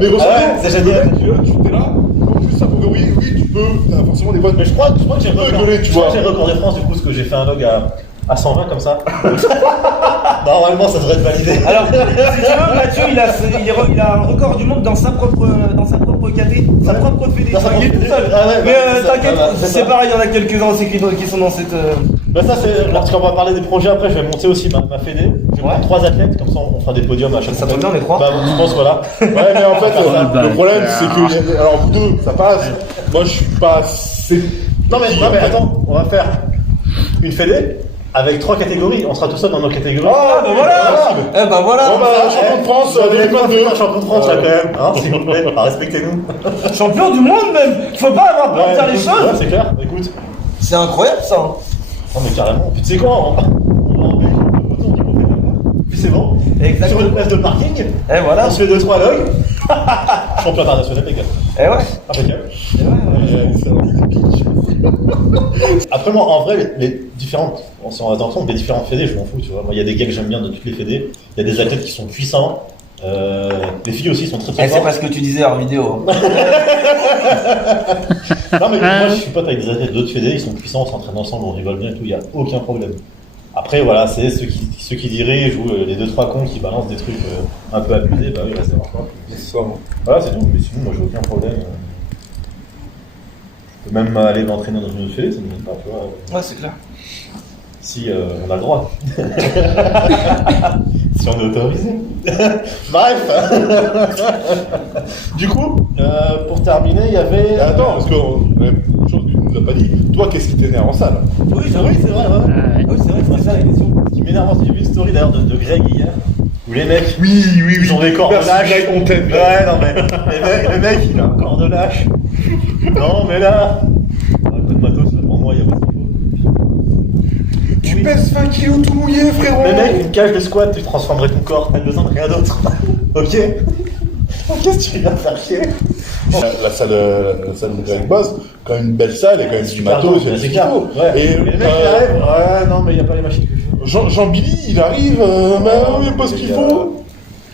Mais bon, Ah ouais, c'est génial. Tu es là. En plus, ça pour verrouiller, oui, tu peux. T'as forcément des bonnes. Mais je crois que j'ai le record. rigoler, tu Je crois vois. que j'ai le record de France du coup, parce que j'ai fait un log à 120 comme ça. Normalement, ça devrait être validé. Alors, si tu veux, Mathieu, il a un record du monde dans sa propre KT, sa propre fédé. Dans sa Il est propre tout seul. fédé. Ah ouais, Mais c'est ça. t'inquiète, Ah bah, c'est c'est ça. pareil, il y en a quelques-uns aussi qui sont dans cette. Bah ça c'est lorsqu'on va parler des projets après, je vais monter aussi ma fédé. Je vais Ouais. prendre 3 athlètes, comme ça on fera des podiums à chaque Ça fois. tombe bien, les trois. Bah je pense voilà. Ouais, mais en fait, bah, le problème, c'est que. Alors, vous deux, ça passe. Moi, je suis pas assez. Non mais attends, on va faire une fédé avec 3 catégories. On sera tout seul dans nos catégories. Ah, bah voilà. Eh ben voilà. Bon, bah, champion de France, 2022. Champion de France là quand même. Hein, s'il vous plaît, respectez-nous. Champion du monde même. Faut pas avoir peur de faire les écoute, choses. ouais, c'est clair. Écoute. C'est incroyable ça. Hein. Non mais carrément. Puis tu sais quoi, on va en Belgique, autour du profil. Puis c'est bon. Exactement. Sur une place de parking, Et voilà. on se fait 2-3 logs. Champion international, les gars. Et ouais. Impeccable. Et ouais. Après moi en vrai les différentes, si on va dans le fond, des différentes fédés, je m'en fous, tu vois. Moi il y a des gars que j'aime bien de toutes les fédés, il y a des athlètes qui sont puissants, les filles aussi sont très Eh, c'est fortes. pas ce que tu disais hors vidéo. Hein. Non mais moi je suis pote avec des athlètes d'autres fédés, ils sont puissants, on s'entraîne ensemble, on rigole bien et tout, il y a aucun problème. Après voilà, c'est ceux qui dirigent ou les 2-3 cons qui balancent des trucs un peu abusés, bah oui, là c'est marrant. C'est ça. Voilà c'est tout, mais sinon moi j'ai aucun problème. Je peux même aller m'entraîner dans une autre fédé, ça me gêne pas, tu vois. Ouais, c'est clair. Si on a le droit. Si on est autorisé. Bref. Du coup, pour terminer, il y avait. Attends, parce que une chose que tu nous as pas dit. Toi, qu'est-ce qui t'énerve en salle? Oui, c'est vrai, ouais. Oui, c'est vrai, c'est ça la question. Ce qui m'énerve, j'ai vu une story d'ailleurs de Greg hier, où les mecs, Oui, ils ont des corps de Merci, lâche. Greg, on t'aime. Ouais, non mais, le mec, il a un corps de lâche. Non, mais là, un coup de matos, pour moi, il y a pas ce qu'il faut. Tu pèses 20 kilos tout mouillé, frérot. Mais mec, une cage de squat, tu transformerais ton corps, t'as besoin de rien d'autre. Ok. Qu'est-ce que tu viens de faire chier? La salle de Greg Boss, quand même une belle salle et quand même du matos, il y a c'est du clair. niveau. Ouais. Et les mecs, ils arrivent, ouais, non, mais il n'y a pas les machines que je veux. Jean Billy, il arrive, bah oui, pas ce qu'il faut.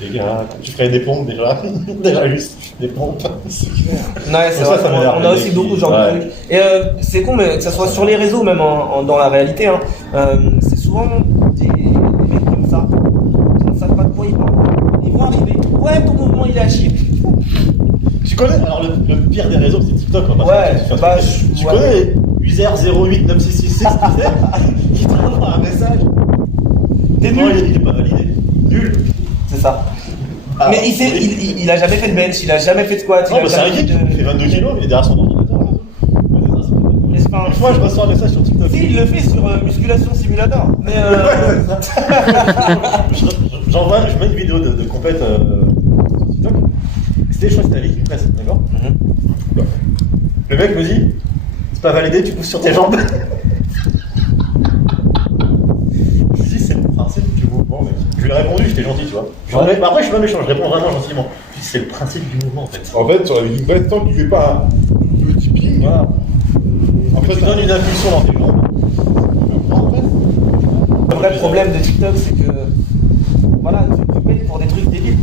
Les gars, tu ferais des pompes déjà. Déjà juste des pompes. Ouais, c'est Ça, vrai, ça m'énerve, on a les aussi mecs beaucoup de qui- genre ouais. de trucs. Et c'est con, mais que ça soit sur les réseaux, même dans la réalité, hein, c'est souvent des mecs comme ça, qui ne savent pas de quoi ils parlent. Ils vont arriver, ouais, ton mouvement il est à chier. Tu connais, alors le pire des réseaux, c'est TikTok. On va Ouais, faire bah, tu ouais. connais user 089666 qui t'envoie un message. T'es Non, nul. il est pas validé. Nul. C'est ça. Ah, Mais il a jamais fait de bench, il a jamais fait de squat. Non, mais c'est un geek, il fait 22 kilos, il est derrière son ordinateur. Une fois, je reçois un message sur TikTok. Si, il le fait sur Musculation Simulator. Mais Je mets une vidéo de compète sur TikTok. C'était, je crois que c'était à l'équipe presse, d'accord. Le mec me dit, c'est pas validé, tu pousses sur tes jambes. Je me dis, c'est le principe du mouvement, mec. Je lui ai répondu, j'étais gentil, tu vois. Bah après, je suis pas méchant, je réponds vraiment gentiment. Je dis, c'est le principe du mouvement, en fait. En fait, sur la Viking Press, tant que tu fais pas un petit ping, Voilà. en fait, Tu donnes une impulsion dans tes jambes. le vrai problème de TikTok, c'est que voilà, tu payes pour des trucs débiles.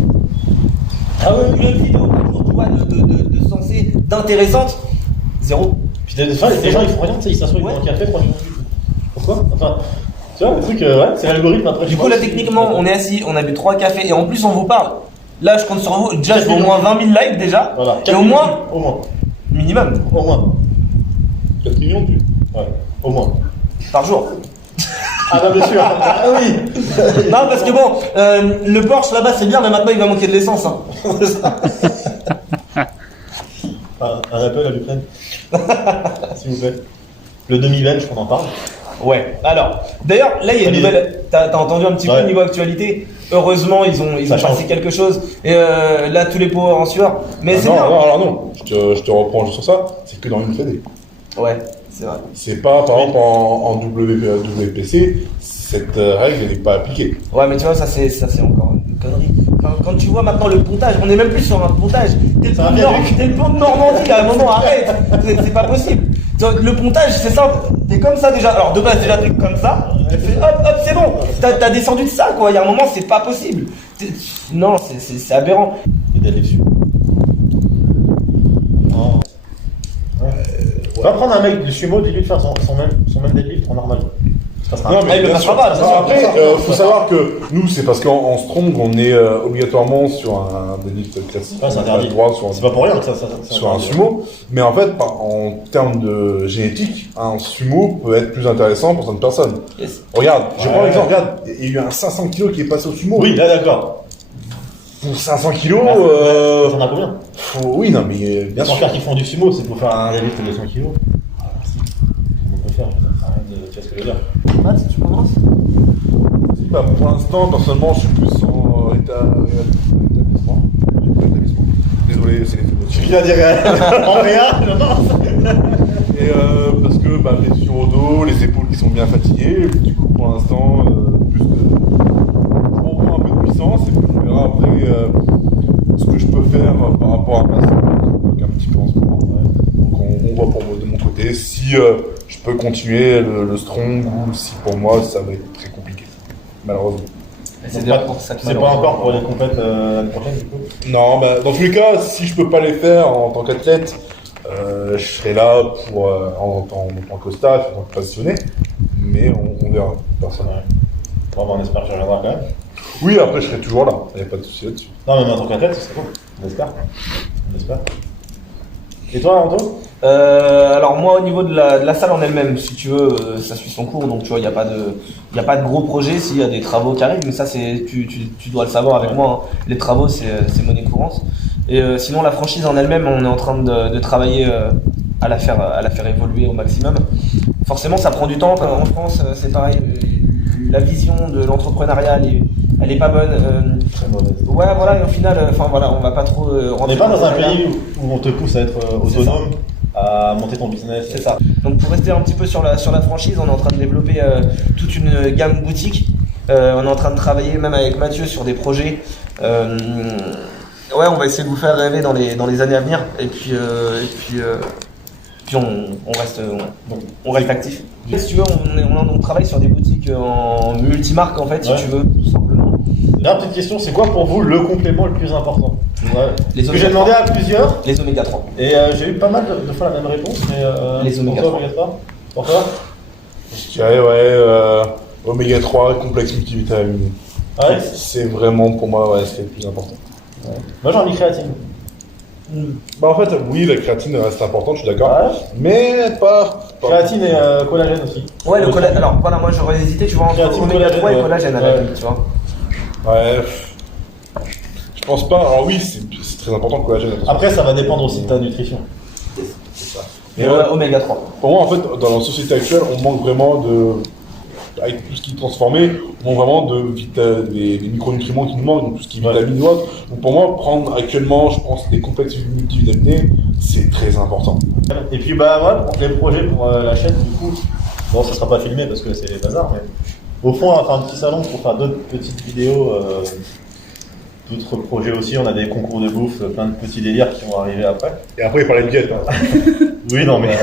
Ah ouais, Une vidéo par jour, tu vois, de sensée, d'intéressante, zéro. Puis des fois, les gens ils font rien, tu sais, ils s'assoient, ils Ouais. prennent un café, 3 minutes. Pourquoi? Enfin, tu vois, le truc, ouais, c'est l'algorithme après. Du coup, là, techniquement, on est assis, on a bu 3 cafés et en plus, on vous parle. Là, je compte sur vous. Déjà, je veux au moins 20 000 likes déjà. Voilà. Et au moins, Au moins. minimum, Au moins. 4 millions de vues. Ouais. Au moins. par jour. Ah bah bien sûr. Ah oui. Non, parce que bon, le Porsche là-bas, c'est bien, mais maintenant, il va manquer de l'essence. Hein. Un appel à l'Ukraine. S'il vous plaît. Le demi-bench, on en parle. Ouais. Alors, d'ailleurs, là, il y a une Allez. nouvelle. T'as entendu un petit peu Ouais. au niveau actualité. Heureusement, ils ont Ça passé change. quelque chose. Et là, tous les pots en sueur. Mais c'est non, bien. non, alors non, je te reprends juste sur ça, c'est que dans une CD. Ouais, c'est vrai. C'est pas, par exemple, en WPC, cette règle, elle n'est pas appliquée. Ouais, mais tu vois, ça c'est encore une connerie. Quand tu vois maintenant le pontage, on est même plus sur un pontage. T'es le Ça va pont bien, Luc. t'es le pont de Normandie, à un moment, arrête. C'est pas possible. Donc, le pontage, c'est simple. T'es comme ça déjà. Alors, de base, déjà, t'es comme ça. Tu fais hop, hop, c'est bon. T'as descendu de ça, quoi. Il y a un moment, c'est pas possible. Non, c'est aberrant. Et d'aller dessus. Non. Va prendre un mec du sumo, dis-lui de faire son même deadlift en normal. Ça sera Non, Ah, il le bien passera sûr. pas, bien Non, sûr. après, faut savoir que nous, c'est parce qu'en strong, on est obligatoirement sur un deadlift classique. Ouais, c'est interdit. Droit sur C'est pas pour rien que ça. sur un sumo, mais en fait, en termes de génétique, un sumo peut être plus intéressant pour certaines personnes. Yes. Regarde, je Ouais. prends l'exemple, regarde, il y a eu un 500 kg qui est passé au sumo. Oui, là d'accord. Pour 500 kg, T'en as combien? oui, non, mais bien Les sûr. enchères qui font du sumo, c'est pour faire un deadlift de 200 kg. On peut faire. Arrête de. Tu vois ce que je veux dire? Matt, tu commences Si, bah, pour l'instant, personnellement, je suis plus en établissement. Désolé, c'est les Tu viens de dire en réa, Et parce que bah, blessure au dos, les épaules qui sont bien fatiguées, du coup pour l'instant, plus de... je reprends un peu de puissance et puis on verra après ce que je peux faire par rapport à ma santé, qui me bloque un petit peu en ce moment. Donc on voit pour moi, de mon côté si je peux continuer le strong ou si pour moi ça va être très compliqué, malheureusement. C'est déjà pour ça que C'est pas encore pour les compètes l'année prochaine du coup. Non, bah, dans tous les cas, si je peux pas les faire en tant qu'athlète, je serai là pour, en tant que staff, en tant que passionné, mais on verra. Personne. Bon, bah, on espère que tu reviendras quand même. Oui, après, je serai toujours là, il n'y a pas de souci là-dessus. Non, mais en tant qu'athlète, c'est cool. On espère. On espère. Et toi, Anto? Alors moi au niveau de la salle en elle-même, si tu veux, ça suit son cours, donc tu vois, il n'y a pas de gros projet s'il y a des travaux qui arrivent, mais ça c'est tu dois le savoir avec moi, hein. Les travaux c'est monnaie courante. Et sinon la franchise en elle-même, on est en train de travailler à la faire évoluer au maximum. Forcément ça prend du temps, en France c'est pareil, la vision de l'entrepreneuriat elle est pas bonne. Très mauvaise. Ouais voilà, et au final, enfin voilà, on va pas trop On rentrer n'est pas dans un le pays où on te pousse à être autonome, à monter ton business. C'est ça. Donc pour rester un petit peu sur la franchise, on est en train de développer toute une gamme boutique. On est en train de travailler même avec Mathieu sur des projets. Ouais, on va essayer de vous faire rêver dans les années à venir. Et puis on reste actif. Si tu veux, on travaille sur des boutiques en multimarques en fait, si Ouais. tu veux, tout simplement. La petite question, c'est quoi pour vous le complément le plus important? Les Que j'ai oméga demandé à plusieurs Les oméga 3. et j'ai eu pas mal de fois la même réponse. Mais, Les oméga pour toi, 3. oméga 3. Pour toi? Je dirais, ouais, Oméga 3, complexe multivitamine. Ouais. C'est vraiment pour moi, ouais, c'est le plus important. Moi j'ai envie créatine. Bah en fait, oui, la créatine reste importante, je suis d'accord. Ouais. Mais pas... Créatine et collagène aussi. Ouais, le collagène. Alors voilà, moi j'aurais hésité, tu vois, entre Créatine, oméga 3 et collagène, collagène à ouais. la limite, tu vois. Ouais. Je pense pas. Alors oui, c'est très important le collagène. attention. Après, ça va dépendre aussi de ta nutrition. Mais Mais ouais, oméga 3. pour moi, en fait, dans la société actuelle, on manque vraiment de... Avec tout ce qui est transformé, on manque vraiment des micronutriments qui nous manquent, donc tout ce qui est vitamines ou autre. Donc pour moi, prendre actuellement, je pense, des complexes multivitaminés, c'est très important. Et puis bah ouais, pour les projets pour la chaîne, du coup, bon ça sera pas filmé parce que c'est les bazars, mais au fond on va faire un petit salon pour faire d'autres petites vidéos, d'autres projets aussi, on a des concours de bouffe, plein de petits délires qui vont arriver après. Et après, il parlait de diète. Hein. Oui non mais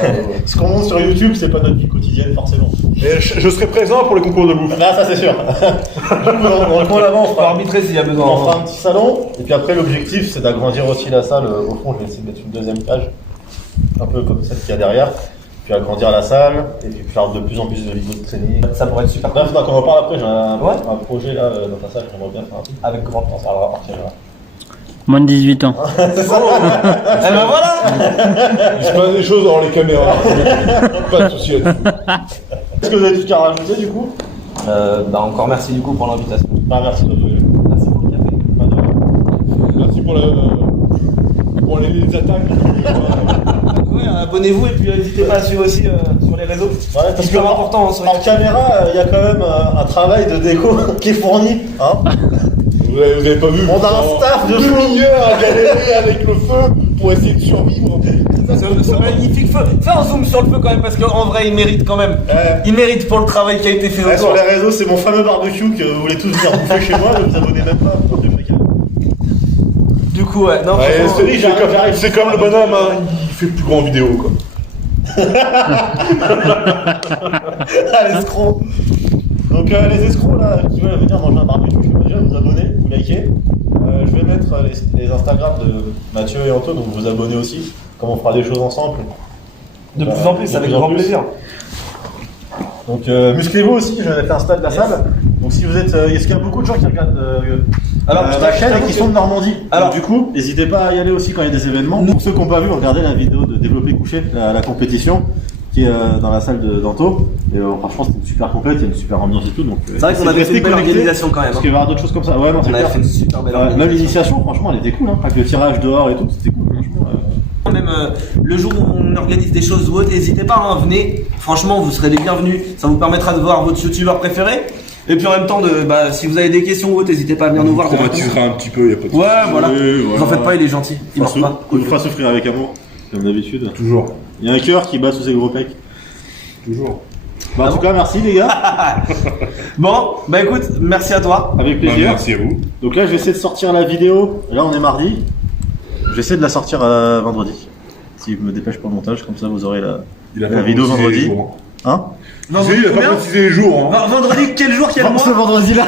ce qu'on montre sur YouTube c'est pas notre vie quotidienne forcément. Et je serai présent pour les concours de bouffe. Là ça c'est sûr. Du coup dans le coin là-bas on Faut fera, arbitrer s'il y a on besoin. fera un petit salon, et puis après l'objectif c'est d'agrandir aussi la salle, au fond je vais essayer de mettre une deuxième cage, un peu comme celle qu'il y a derrière. Puis agrandir la salle, et puis faire de plus en plus de vidéos de training. Ça pourrait être super. Bref, qu'on en parle après, j'ai Ouais. un projet là dans ta salle, j'aimerais bien faire un truc. Avec grand On parlera à partir de là. Moins de 18 ans. Eh ben voilà. Il se passe des choses dans les caméras. Pas de soucis là-dessus. Est-ce que vous avez tout à rajouter du coup? Bah encore merci du coup pour l'invitation. Bah merci de venir. Merci pour le café. Pas de- Merci pour les attaques. Ouais, abonnez-vous et puis n'hésitez pas à suivre aussi sur les réseaux. Ouais, parce C'est que super important. en caméra, il y a quand même un travail de déco qui est fourni. Hein, Vous avez pas vu. on a un staff de fou. demi-heure à galérer avec le feu pour essayer de survivre. Ce magnifique feu. Fais un zoom sur le feu quand même parce qu'en vrai il mérite quand même. Il mérite pour le travail qui a été fait Ouais, sur autour. les réseaux, c'est mon fameux barbecue que vous voulez tous venir bouffer chez moi, ne vous abonnez même pas. Du coup ouais. Non, Ouais, franchement, c'est comme le bonhomme, hein, il fait plus grand vidéo quoi. Ah, l'escroc. Donc les escrocs là qui veulent venir manger un barbecue chez moi, déjà vous abonnez, vous likez. Je vais mettre les Instagram de Mathieu et Anto, donc vous abonnez aussi, comme on fera des choses ensemble. de plus en plus, De avec plus en grand plus. plaisir. Donc musclez-vous aussi, je vais faire un stade de la salle. Donc si vous êtes, est-ce qu'il y a beaucoup de gens qui regardent ma chaîne et qui sont de Normandie? Alors, Donc, du coup, n'hésitez pas à y aller aussi quand il y a des événements. Pour ceux qui n'ont pas vu, regardez la vidéo de Développer Couché, la compétition, qui est dans la salle d'Anto. Et franchement, c'était super complète, il y a une super ambiance et tout. Donc C'est vrai qu'on avait fait une belle organisation quand même. Parce qu'il va y avoir d'autres choses comme ça. Ouais, non, c'est On avait clair. fait une super belle Ouais, même organisation. l'initiation, franchement, elle était cool. Hein. Avec le tirage dehors et tout, c'était cool. Franchement, Même le jour où on organise des choses ou autre, n'hésitez pas, hein, venez. Franchement, vous serez les bienvenus. Ça vous permettra de voir votre youtubeur préféré. Et puis en même temps, si vous avez des questions ou autre, n'hésitez pas à venir nous voir. On traumatisera un petit peu, y a pas de soucis. Ouais, voilà. Oui, Vous en faites pas, il est gentil. Il mord pas. On vous fera souffrir avec amour, comme d'habitude. Toujours. Il y a un cœur qui bat sous ses gros pecs. Toujours. Bah, en tout cas, merci les gars. Bon, bah écoute, merci à toi. Avec Bah, plaisir. merci à vous. Donc là, je vais essayer de sortir la vidéo. Là, on est mardi. Je vais essayer de la sortir vendredi. Si je me dépêche pour le montage, comme ça, vous aurez Il a la pas vidéo précisé vendredi. les jours, Hein hein. Il a pas précisé les jours. Hein. Vendredi, quel jour, quel mois Ce vendredi-là.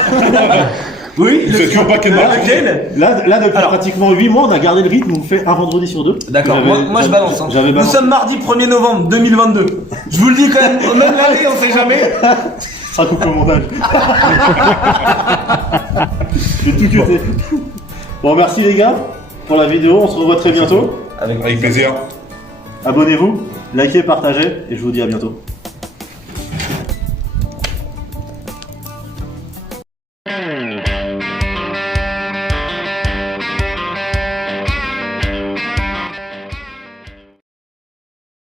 Oui, Il sait toujours pas quel mois. Lequel Là, depuis Alors. pratiquement 8 mois, on a gardé le rythme. On fait un vendredi sur 2. D'accord, moi je balance. Hein. J'avais Nous balancé. sommes mardi 1er novembre 2022. Je vous le dis quand même, même l'année, on sait jamais. Ça coupe au montage. J'ai tout cuté. Bon, merci les gars pour la vidéo. On se revoit très bientôt. Avec plaisir. Abonnez-vous, likez, partagez et je vous dis à bientôt.